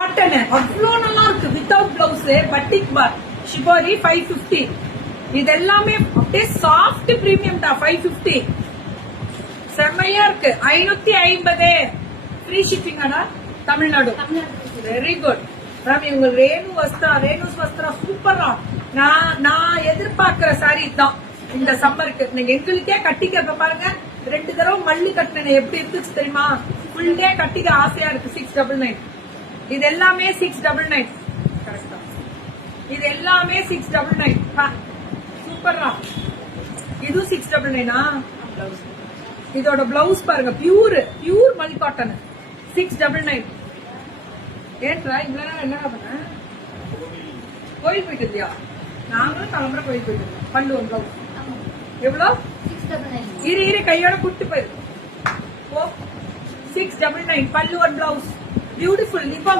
Cotton அவ்வளோ நல்லா இருக்கு. வித்தவுட் பிளவுஸ் பட்டிக் பார் ஷிபாரி 550. இது எல்லாமே அப்படியே சாஃப்ட் பிரீமியம் தான். 550 செம்மையா இருக்கு. 550 ஃப்ரீ ஷிப்பிங். ஆனா தமிழ்நாடு. Very good ma'am. இவங்க ரேணுஸ் வஸ்திரா சூப்பரா. நான் எதிர்பார்க்கிற சாரி தான் இந்த சம்மருக்கு. நீங்க எங்களுக்கே கட்டிக்க பாருங்க. 2 தடவை மல்லி கட்டின எப்படி இருக்கு தெரியுமா? ஃபுல் டே கட்டிக்க ஆசையா இருக்கு. 699. இது எல்லாமே 699. கரெக்டா? இது எல்லாமே 699. சூப்பரா. இது 699. இதோட பிளவுஸ் பாருங்க. பியூர் மல்லி காட்டன் 699. ஏன்டா இவ்வளவு என்ன பண்ண? கோயில் போயிட்டு இருந்தியா? நாங்களும் தலைமுறை கோயில் போயிட்டு இருக்கோம். பல்லு ஒன் பிளவுஸ் எவ்வளவு? இரு கையோட கூட்டு போயிரு. 699 பல்லு ஒன் பிளவுஸ். பியூட்டிஃபுல். இப்போ